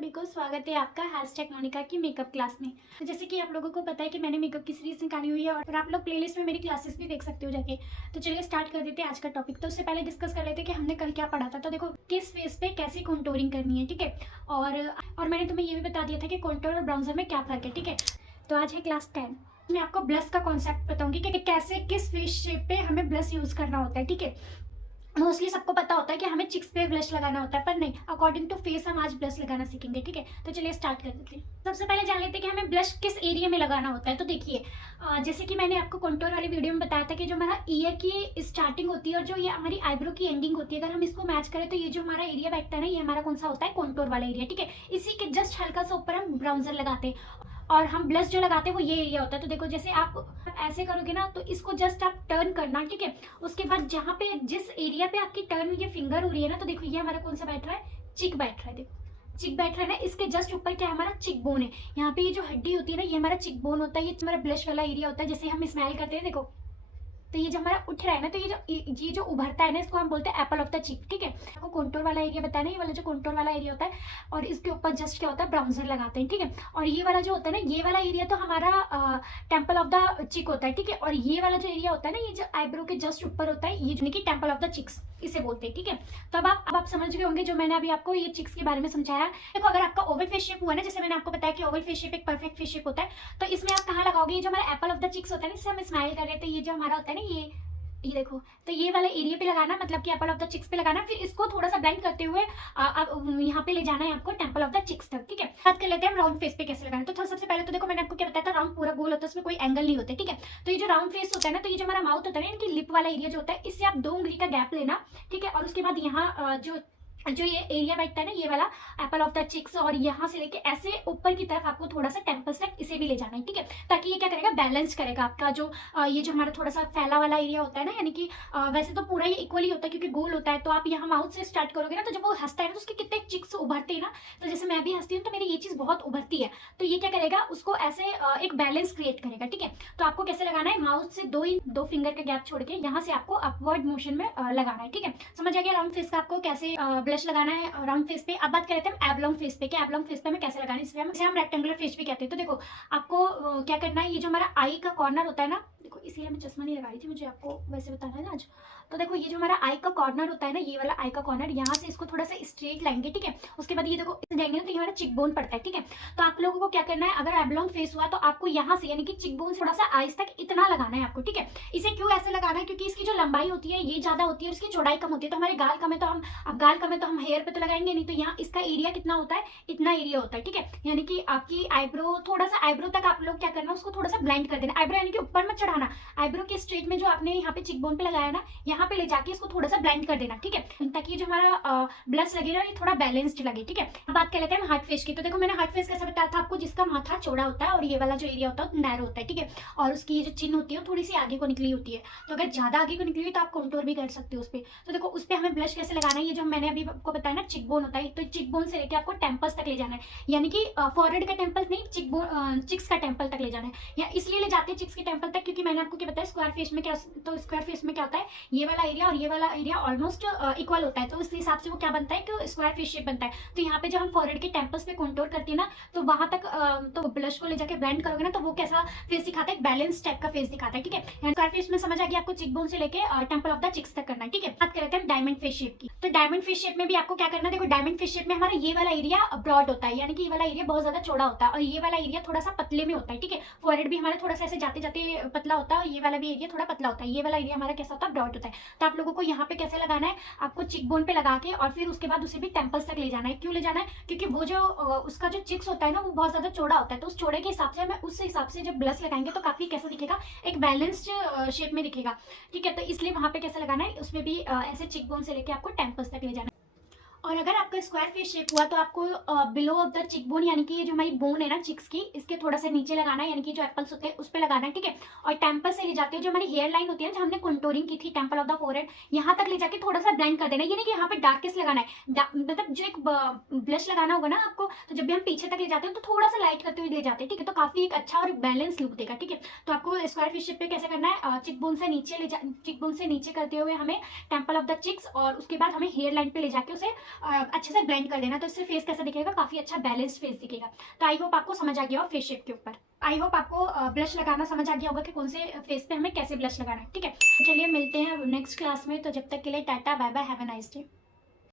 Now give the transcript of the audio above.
सभी को स्वागत है आपका हैशटैग मोनिका की मेकअप क्लास में। तो जैसे कि आप लोगों को पता है कि मैंने मेकअप की सीरीज निकाली हुई है और आप लोग प्लेलिस्ट में मेरी क्लासेस भी देख सकते हो जाके। तो चलिए स्टार्ट कर देते हैं आज का टॉपिक। तो उससे पहले डिस्कस कर लेते हैं कि हमने कल क्या पढ़ा था। तो देखो किस फेस पे कैसी कॉन्टोरिंग करनी है, ठीक है। और मैंने तुम्हें ये भी बता दिया था कि कॉन्टोर और ब्राउजर में क्या फर्क है, ठीक है। तो आज है क्लास 10। मैं आपको ब्लश का कॉन्सेप्ट बताऊंगी कि कैसे किस फेस शेप पे हमें ब्लश यूज करना होता है, ठीक है। मोस्टली सबको पता होता है कि हमें चिक्स पे ब्लश लगाना होता है, पर नहीं, अकॉर्डिंग टू फेस हम आज ब्लश लगाना सीखेंगे, ठीक है। तो चलिए स्टार्ट कर देते हैं। सबसे पहले जान लेते हैं कि हमें ब्लश किस एरिया में लगाना होता है। तो देखिए जैसे कि मैंने आपको कंटूर वाली वीडियो में बताया था कि जो हमारा ईयर की स्टार्टिंग होती है और जो ये हमारी आईब्रो की एंडिंग होती है, अगर हम इसको मैच करें तो ये जो हमारा एरिया बैठता है ना, ये हमारा कौन सा होता है, कंटूर वाला एरिया, ठीक है। इसी के जस्ट हल्का सा ऊपर हम ब्राउजर लगाते हैं और हम ब्लश जो लगाते हैं वो ये एरिया होता है। तो देखो जैसे आप ऐसे करोगे ना, तो इसको जस्ट आप टर्न करना, ठीक है। उसके बाद जहाँ पे जिस एरिया पे आपकी टर्न ये फिंगर हो रही है ना, तो देखो ये हमारा कौन सा बैठ रहा है, चिक बैठ रहा है। देखो चिक बैठ रहा है ना, इसके जस्ट ऊपर क्या हमारा चिक बोन है। यहाँ पे ये जो हड्डी होती है ना, ये हमारा चिक बोन होता है, ये हमारा ब्लश वाला एरिया होता है। जैसे हम स्माइल करते हैं देखो, तो ये जो हमारा उठ रहा है ना, तो ये जो उभरता है ना, इसको हम बोलते हैं एप्पल ऑफ द चिक, ठीक है। आपको कंटूर वाला एरिया बताया ना, ये वाला जो कंटूर वाला एरिया होता है और इसके ऊपर जस्ट क्या होता है, ब्राउजर लगाते हैं, ठीक है। और ये वाला जो होता है ना, ये वाला एरिया तो हमारा टेम्पल ऑफ द चिक होता है, ठीक है। और ये वाला जो एरिया होता है ना, ये जो आईब्रो के जस्ट ऊपर होता है, ये जो कि टेम्पल ऑफ द चिक्स इसे बोलते हैं, ठीक है। तो अब आप समझ गए होंगे जो मैंने अभी आपको ये चिक्स के बारे में समझाया। देखो अगर आपका ओवल फेस शेप हुआ ना, जैसे मैंने आपको बताया कि ओवल फेस शेप एक परफेक्ट फेस शेप होता है, तो इसमें आप कहाँ लगाओगे, ये जो हमारा एप्पल ऑफ द चिक्स होता है ना, इससे हम स्माइल कर रहे थे, ये जो हमारा होता है ना, ये देखो, तो ये वाला एरिया पे लगाना, मतलब कि एप्पल ऑफ द चिक्स पे लगाना। फिर इसको थोड़ा सा ब्लेंड करते हुए अब यहाँ पे ले जाना है आपको टेम्पल ऑफ द चिक्स तक, ठीक है। बात कर लेते हैं हम राउंड फेस पे कैसे लगाना है। तो सबसे पहले तो देखो मैंने आपको क्या बताया था, राउंड पूरा गोल होता है, उसमें कोई एंगल नहीं होता, ठीक है। तो ये जो राउंड फेस होता है ना, तो ये जो हमारा माउथ होता है ना, इनकी लिप वाला एरिया जो होता है, इससे आप 2 उंगली का गैप लेना, ठीक है। और उसके बाद यहाँ जो ये एरिया बैठता है ना, ये वाला एप्पल ऑफ द चिक्स, और यहाँ से लेके ऐसे ऊपर की तरफ आपको थोड़ा सा टेम्पल्स तक इसे भी ले जाना है, ठीक है। ताकि ये क्या करेगा, बैलेंस करेगा आपका जो ये जो हमारा थोड़ा सा फैला वाला एरिया होता है ना, यानी कि वैसे तो पूरा ही इक्वली होता है क्योंकि गोल होता है। तो आप यहाँ माउथ से स्टार्ट करोगे ना, तो जब वो हंसता है ना, तो उसके कितने चिक्स उभरते हैं ना। तो जैसे मैं भी हंसती हूँ तो मेरी ये चीज बहुत उभरती है, तो ये क्या करेगा, उसको ऐसे एक बैलेंस क्रिएट करेगा, ठीक है। तो आपको कैसे लगाना है, माउथ से दो फिंगर का गैप छोड़ के यहाँ से आपको अपवर्ड मोशन में लगाना है, ठीक है। समझ आ गया राउंड फेस का आपको कैसे ब्लश लगाना है राउंड फेस पे। अब बात करते हैं एबलॉन्ग फेस पे, कि एबलॉन्ग फेस पे हमें कैसे लगाना है, इसे हम रेक्टेंगुलर फेस भी कहते हैं। तो देखो आपको क्या करना है, ये जो हमारा आई का कॉर्नर होता है ना, देखो इसीलिए मैं चश्मा नहीं लगा रही थी, मुझे आपको वैसे बताना है ना आज। तो देखो ये जो हमारा आई का कॉर्नर होता है ना, ये वाला आई का कॉर्नर, यहाँ से इसको थोड़ा सा स्ट्रेट लाएंगे, ठीक है। उसके बाद ये देखो जाएंगे ना, तो ये हमारा चिक बोन पड़ता है, ठीक है। तो आप लोगों को क्या करना है, अगर एबलॉन्ग फेस हुआ तो आपको यहाँ से यानी कि चिक बोन से थोड़ा सा आइस तक इतना लगाना है आपको, ठीक है। इसे क्यों ऐसे लगाना है, क्योंकि इसकी जो लंबाई होती है ये ज्यादा होती है और इसकी चौड़ाई कम होती है। तो हमारे गाल कम है तो हम हेयर पे तो लगाएंगे नहीं, तो यहाँ इसका एरिया कितना होता है, इतना एरिया होता है, ठीक है। यानी कि आपकी आईब्रो थोड़ा सा, आईब्रो तक आप लोग क्या करना, उसको थोड़ा सा ब्लेंड कर देना। आईब्रो यानी कि ऊपर मत चढ़ाना, आईब्रो के स्ट्रेट में जो आपने यहाँ पे चिक बोन पे लगाया ना, यहाँ पे ले जाके इसको थोड़ा सा ब्लेंड कर देना, ठीक है, ताकि जो हमारा ब्लश लगेगा ये थोड़ा बैलेंस्ड लगे, ठीक है। अब बात कर लेते हैं हार्ट फेस की। तो देखो मैंने हार्ट फेस कैसे बताया था आपको, जिसका माथा चौड़ा होता है और ये वाला जो एरिया होता है नैरो होता है, ठीक है। और उसकी ये जो चिन होती है थोड़ी सी आगे को निकली होती है, तो अगर ज्यादा आगे को निकली हुई तो आप कंटूर भी कर सकते हो उस पर। तो देखो उस पर हमें ब्लश कैसे लगाना है, ये जो मैंने अभी आपको बताया ना, चिक बोन होता है, तो चिक बोन से लेके आपको टेम्पल्स तक ले जाना है, यानी कि फॉरहेड का टेम्पल नहीं, चिक्स का टेम्पल तक ले जाना है। या इसलिए ले जाते हैं चिक्स के टेम्पल तक क्योंकि मैंने आपको क्या बताया, स्क्वायर फेस में क्या, तो स्क्वायर फेस में क्या होता है, ये वाला एरिया और ये वाला एरिया ऑलमोस्ट इक्वल होता है, तो उस हिसाब से वो क्या बनता है कि स्क्वायर फेस शेप बनता है। तो यहाँ पे जब हम फॉरहेड के टेम्पल्स पे कंटूर करते हैं ना, तो वहां तक तो ब्लश को ले जाके ब्लेंड करोगे ना, तो वो कैसा फेस दिखाता है, बैलेंस टाइप का फेस दिखाता है, ठीक है। स्क्वायर फेस में समझ आ गया आपको, चिक बोन से लेके टेम्पल ऑफ द चिक्स तक करना है, ठीक है। बात करते हैं डायमंड फेस शेप की। तो डायमंड फेस शेप में भी आपको क्या करना है, देखो डायमंड फेस शेप में हमारा ये वाला एरिया ब्रॉड होता है, यानी कि ये वाला एरिया बहुत ज्यादा चौड़ा होता है और ये वाला एरिया थोड़ा सा पतले में होता है, ठीक है। फॉरहेड भी हमारा थोड़ा सा ऐसे जाते जाते पतला होता है, ये वाला भी एरिया थोड़ा पतला होता है, ये वाला एरिया हमारा कैसा होता है, ब्रॉड होता है। तो आप लोगों को यहाँ पे कैसे लगाना है, आपको चिक बोन पे लगा के और फिर उसके बाद उसे भी टेम्पल्स तक ले जाना है। क्यों ले जाना है, क्योंकि वो जो उसका जो चिक्स होता है ना, वो बहुत ज्यादा चौड़ा होता है, तो उस चौड़े के हिसाब से हमें उस हिसाब से जब ब्लश लगाएंगे तो काफी कैसा दिखेगा, एक बैलेंस्ड शेप में दिखेगा, ठीक है। तो इसलिए वहां पे कैसे लगाना है, उसमें भी ऐसे चिक बोन से लेके आपको टेम्पल्स तक ले जाना है। और अगर आपका स्क्वायर फेस शेप हुआ तो आपको बिलो ऑफ द चिक बोन, यानी कि ये जो हमारी बोन है ना चिक्स की, इसके थोड़ा सा नीचे लगाना है, यानी कि जो एप्पल्स होते हैं उस पे लगाना है, ठीक है। और टेम्पल से ले जाते हैं जो हमारी हेयर लाइन होती है, जो हमने कंटूरिंग की थी टेम्पल ऑफ द फोरहेड, यहाँ तक ले जाके थोड़ा सा ब्लेंड कर देना है, यानी कि यहाँ पे डार्केस्ट लगाना है। मतलब जो एक ब्लश लगाना होगा ना आपको, तो जब भी हम पीछे तक ले जाते हैं तो थोड़ा सा लाइट करते हुए ले जाते हैं, ठीक है। तो काफी एक अच्छा और बैलेंस लुक देगा, ठीक है। तो आपको स्क्वायर फेस शेप पे कैसे करना है, चिक बोन से नीचे करते हुए हमें टेम्पल ऑफ द चिक्स, और उसके बाद हमें हेयर लाइन पे ले जाके उसे अच्छे से ब्लेंड कर देना, तो इससे फेस कैसा दिखेगा, काफ़ी अच्छा बैलेंस्ड फेस दिखेगा। तो आई होप आपको समझ आ गया हो फेस शेप के ऊपर। आई होप आपको ब्लश लगाना समझ आ गया होगा कि कौन से फेस पे हमें कैसे ब्लश लगाना है। ठीक है, चलिए मिलते हैं नेक्स्ट क्लास में। तो जब तक के लिए टाटा bye bye, have a nice day.